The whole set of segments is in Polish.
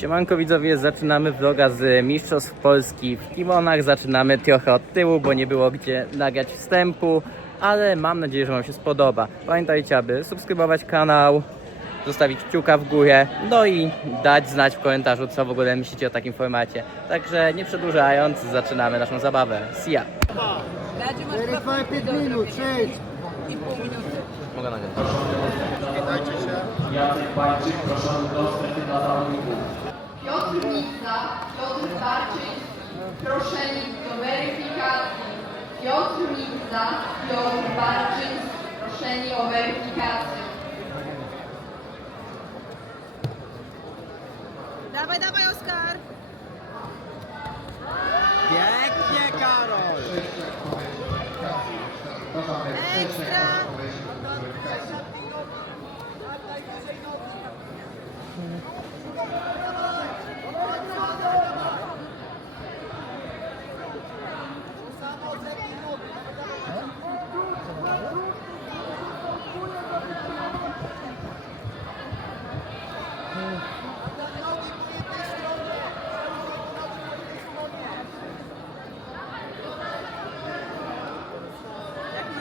Siemanko widzowie, zaczynamy vloga z Mistrzostw Polski w kimonach. Zaczynamy trochę od tyłu, bo nie było gdzie nagrać wstępu, ale mam nadzieję, że Wam się spodoba. Pamiętajcie, aby subskrybować kanał, zostawić kciuka w górę, no i dać znać w komentarzu, co w ogóle myślicie o takim formacie. Także nie przedłużając, zaczynamy naszą zabawę. See ya! Radziu, masz 4, 2, 5 do minut, zrobienia. 6. I pół minuty. Mogę nagrać. Witajcie się. Jacek Pańczyk, proszony dostęp dla zawodników. Piotr Mica, Piotr Barczyk, proszeni do weryfikacji. Piotr Mica, Piotr Barczyk, proszeni o weryfikację. Dawaj, dawaj, Oskar! Pięknie, Karol. Ekstra!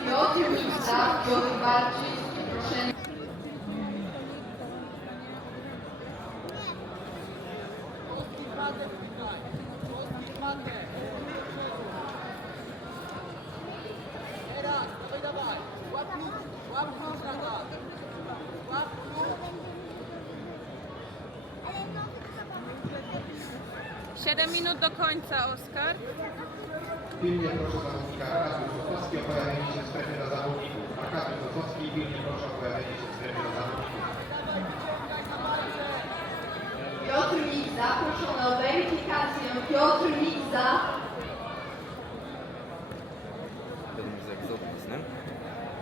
Piotr Mica, Piotr Barczyk, proszeni Siedem minut do końca, Oskar. Pilnie proszę zawodnika Arkadiusz Sosowski o pojawienie się w strefie dla zawodników. Arkadiusz Sosowski, pilnie proszę o pojawienie się w strefie dla zawodników. Piotr Mica, proszony o weryfikację. Piotr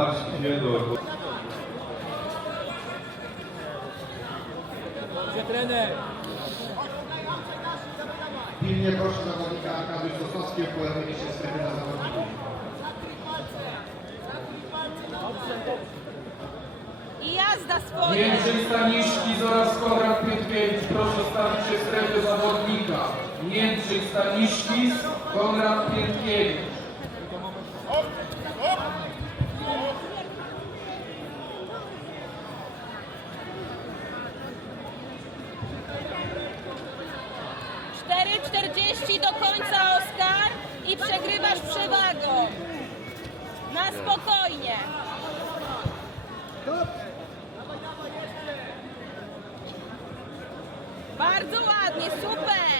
Marcin Biegor. Pilnie proszę zawodnika Arkadiusz Sosnowski o pojawienie się strefy na zawodniku. I jazda swoje. Jędrzej Staniszki oraz Konrad Pietkiewicz, proszę stawić się strefy zawodnika. Jędrzej Staniszki, Konrad Pietkiewicz. 4.40 do końca Oskar i przegrywasz przewagą. Na spokojnie. Bardzo ładnie, super!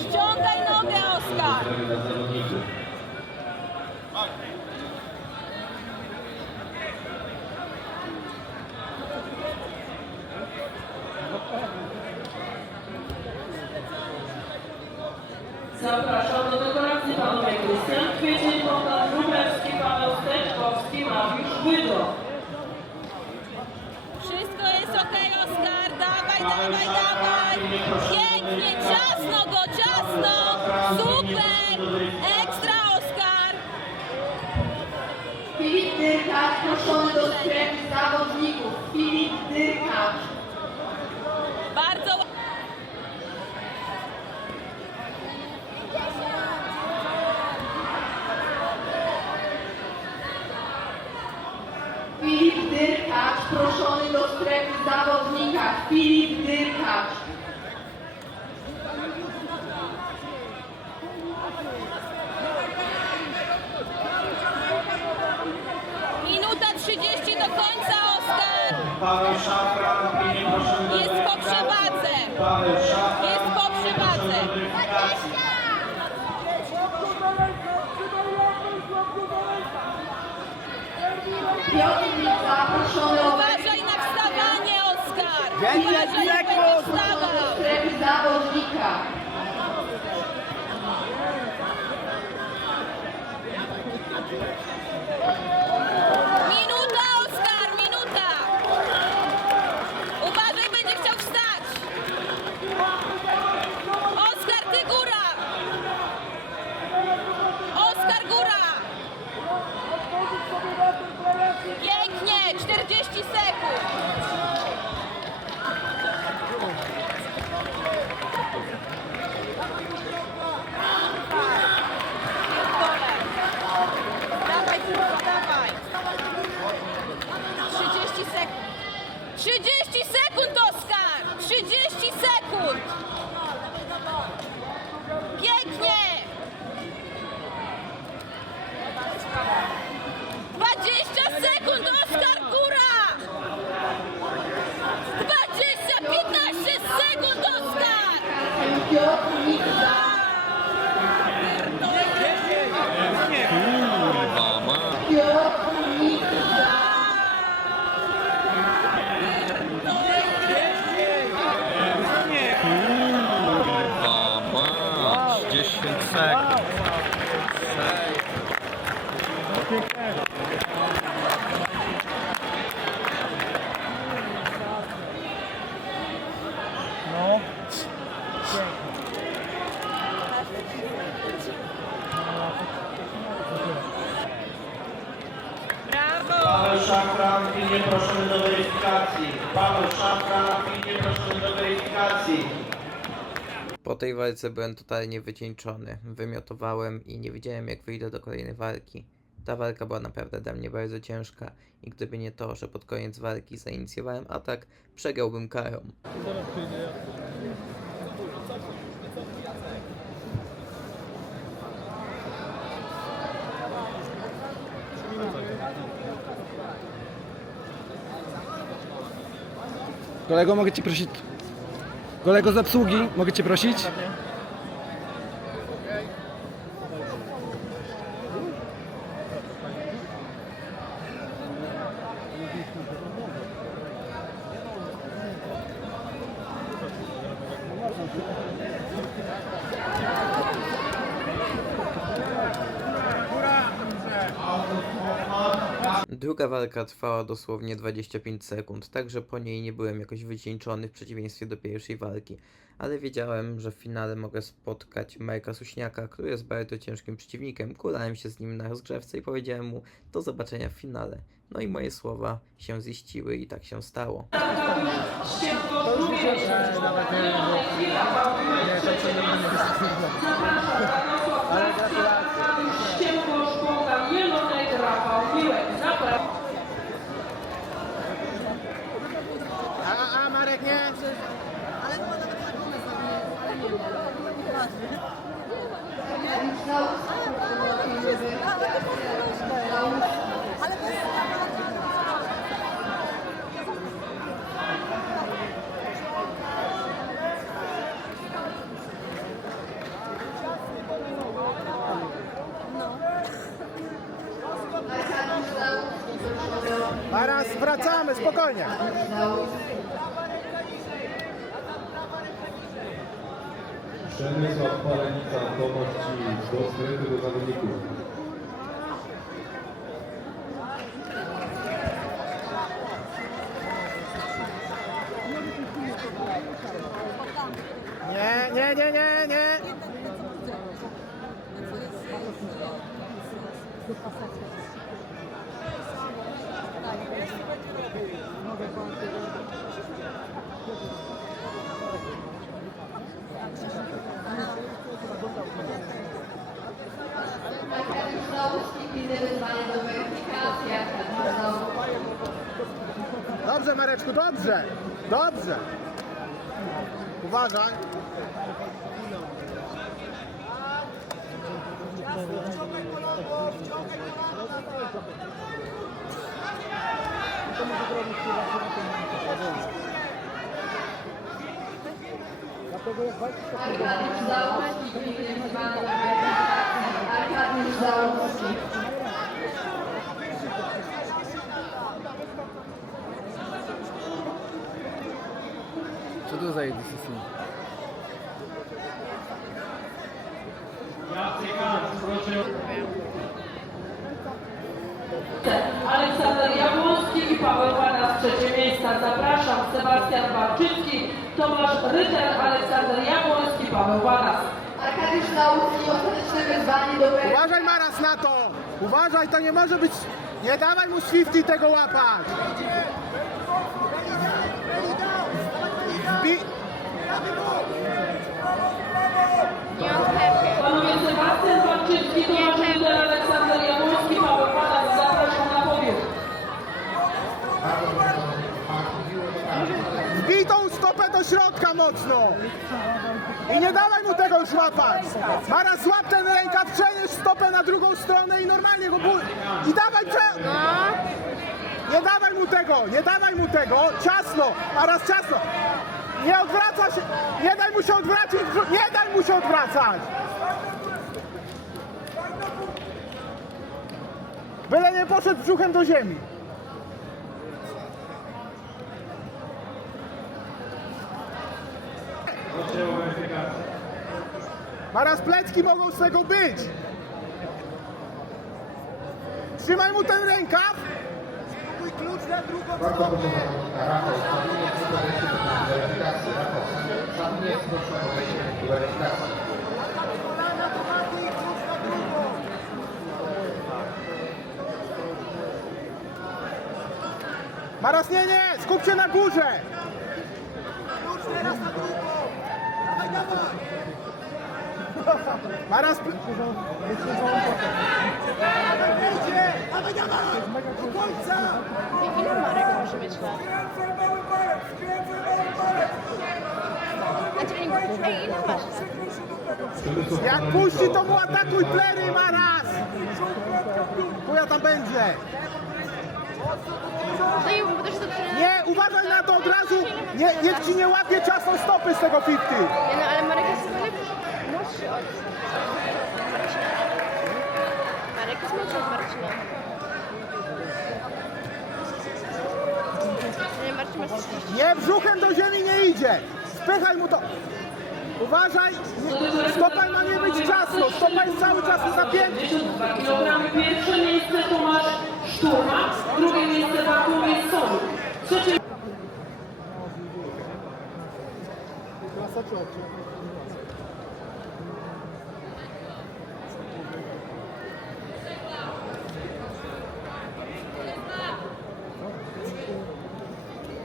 Ściągaj nogę, Oskar. Zapraszam do dekoracji panowie Krystian Kwiecień, Bogdan Wróblewski, Paweł Steczkowski, Mariusz. Wszystko jest ok, Oskar. Dawaj, dawaj, dawaj pięknie, ciasno go, ciasno, super, ekstra Oskar. Filip Dyrkacz proszony do strefy zawodników, Filip Dyrkacz. Bardzo Filip Dyrkacz proszony do strefy zawodnika, Filip Dyrkacz. Minuta 30 do końca, Oskar. Paweł Jest po przewadze. Jest po przewadze. Uważaj na wstawanie, Oskar. Uważaj, jak sekund. będzie wstawał. zawodnika. Paweł Szafran, pilnie proszony do weryfikacji. Paweł Szafran, pilnie proszony do weryfikacji. Po tej walce byłem totalnie wycieńczony. Wymiotowałem i nie wiedziałem jak wyjdę do kolejnej walki. Ta walka była naprawdę dla mnie bardzo ciężka i gdyby nie to, że pod koniec walki zainicjowałem atak, przegrałbym karą. Kolego, mogę cię prosić. Kolego z obsługi, mogę cię prosić? Walka trwała dosłownie 25 sekund, także po niej nie byłem jakoś wycieńczony w przeciwieństwie do pierwszej walki, ale wiedziałem, że w finale mogę spotkać Majka Suśniaka, który jest bardzo ciężkim przeciwnikiem. Kulałem się z nim na rozgrzewce i powiedziałem mu do zobaczenia w finale. No i moje słowa się ziściły i tak się stało. Ścięgło szkółka Jelonek, Rafał Miłek. Zapraszam. A, a Marek nie? Zaraz wracamy, spokojnie. Przemysław Palenica, Tomasz Cimic, do strefy do zawodników. Wezwanie do weryfikacji. Załuski. Dobrze Mareczku, dobrze. Dobrze. Uważaj. Arkadiusz weryfikacji. Arkadiusz to za jedyny Aleksander Jabłoński i Paweł Wana z trzecie miejsca. Zapraszam Sebastian Barczyński, Tomasz Ryter, Aleksander Jabłoński, Paweł Wana. Arkadiusz Załuski, ostateczne wezwanie do weryfikacji. Uważaj Maras na to. Uważaj, to nie może być... Nie dawaj mu Swifty tego łapać. Panowie Sebastian Aleksander Paweł. Zapraszam na podium. Wbij tą stopę do środka mocno. I nie dawaj mu tego już łapać. Maras złap ten rękaw, przenieś stopę na drugą stronę i normalnie go ból. I dawaj prze... Nie dawaj mu tego, nie dawaj mu tego. Ciasno, Maras ciasno. Nie odwraca się, nie daj mu się odwracać, nie daj mu się odwracać. Byle nie poszedł brzuchem do ziemi. Maraz plecki mogą z tego być. Trzymaj mu ten rękaw. Bardzo proszę zawodnika Rafał podejście do punktu weryfikacji. Rafał Saduniec, proszę o wejście do weryfikacji. Maraz nie, nie, skup się na górze. Maraz... masz lat? Jak puści, to mu atakuj plery, Maraz. Chuja tam będzie. No i bo to. Nie, uważaj na to od razu. Nie, niech ci nie łapie ciasno stopy z tego 50. Nie, no ale Marek jest lepszy. Młodszy od Marcina. Marek jest młodszy od Marcina. Nie, Marcin ma 30. Nie, brzuchem do ziemi nie idzie. Spychaj mu to. Uważaj, stopa ma nie być ciasno. Stopa jest cały czas napięta. 52 kg. Pierwsze miejsce Tomasz Szturma, drugie miejsce Bartłomiej Solik. Trzecie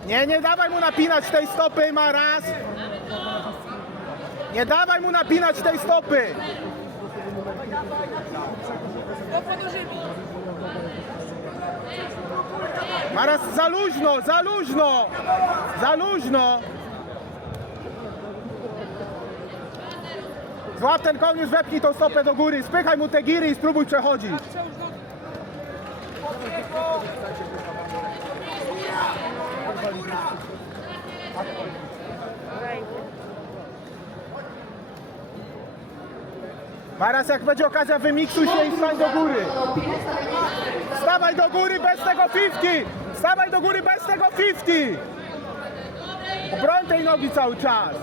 Nie, nie dawaj mu napinać tej stopy, Maraz. Nie dawaj mu napinać tej stopy. Maraz za luźno, za luźno, za luźno. Złap ten koniec, wepnij tą stopę do góry, spychaj mu te giry i spróbuj przechodzić. Maras, jak będzie okazja, wymiksuj się i stań do góry. Stawaj do góry bez tego 50! Stawaj do góry bez tego 50! Obroń tej nogi cały czas.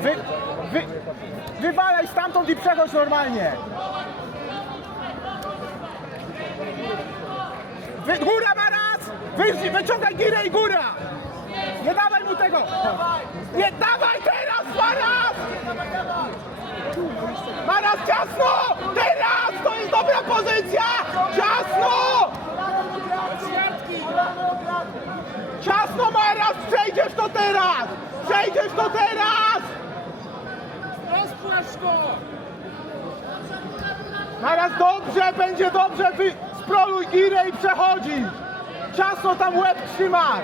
Wy, wy, wywalaj stamtąd i przechodź normalnie. Wy, góra Maras! Wy, wyciągaj girę i góra! Nie dawaj mu tego! Nie dawaj teraz, Maras! Maras ciasno! Teraz! To jest dobra pozycja! Ciasno! Ciasno, Maras! Przejdziesz to teraz! Przejdziesz to teraz! Rozpłasz go! Maras dobrze, będzie dobrze! Wy... Sproluj girę i przechodzisz! ciasno tam łeb trzymaj!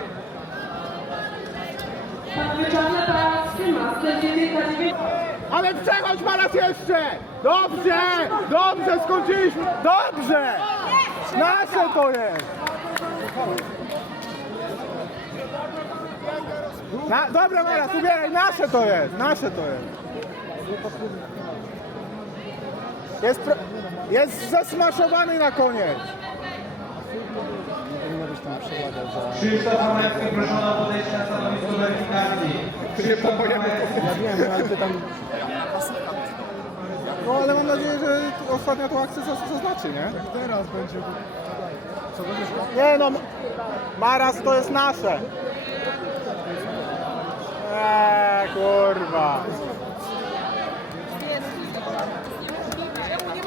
Panowie czarne pasy, master 9 Ale przechodź Maras jeszcze! Dobrze! Dobrze, skończyliśmy! Dobrze! Nasze to jest! Na, dobra Maras, ubieraj, nasze to jest! Nasze to jest! Jest, jest zasmaszowany na koniec! Krzysztof Amecki, proszony o podejście na stanowisko weryfikacji. Krzysztof Amecki. Ja wiem, ale ty tam... No ale mam nadzieję, że ostatnia tą akcję zaznaczy, nie? Teraz będzie... Co będziesz... Nie no, Maras to jest nasze. Eee, kurwa. I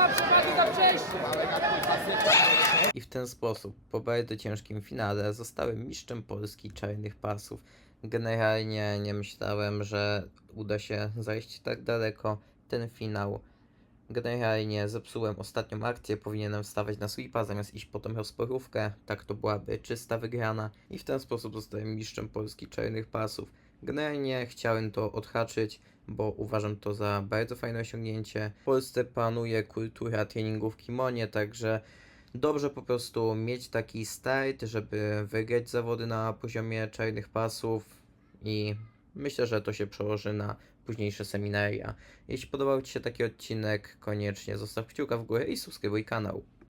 w ten sposób, po bardzo ciężkim finale, zostałem mistrzem Polski czarnych pasów. Generalnie nie myślałem, że uda się zajść tak daleko. Ten finał generalnie zepsułem ostatnią akcję, powinienem stawać na sweepa zamiast iść po tą rozporówkę. Tak to byłaby czysta wygrana i w ten sposób zostałem mistrzem Polski czarnych pasów. Generalnie chciałem to odhaczyć, bo uważam to za bardzo fajne osiągnięcie. W Polsce panuje kultura treningu w kimonie, także dobrze po prostu mieć taki start, żeby wygrać zawody na poziomie czarnych pasów i myślę, że to się przełoży na późniejsze seminaria. Jeśli podobał Ci się taki odcinek, koniecznie zostaw kciuka w górę i subskrybuj kanał.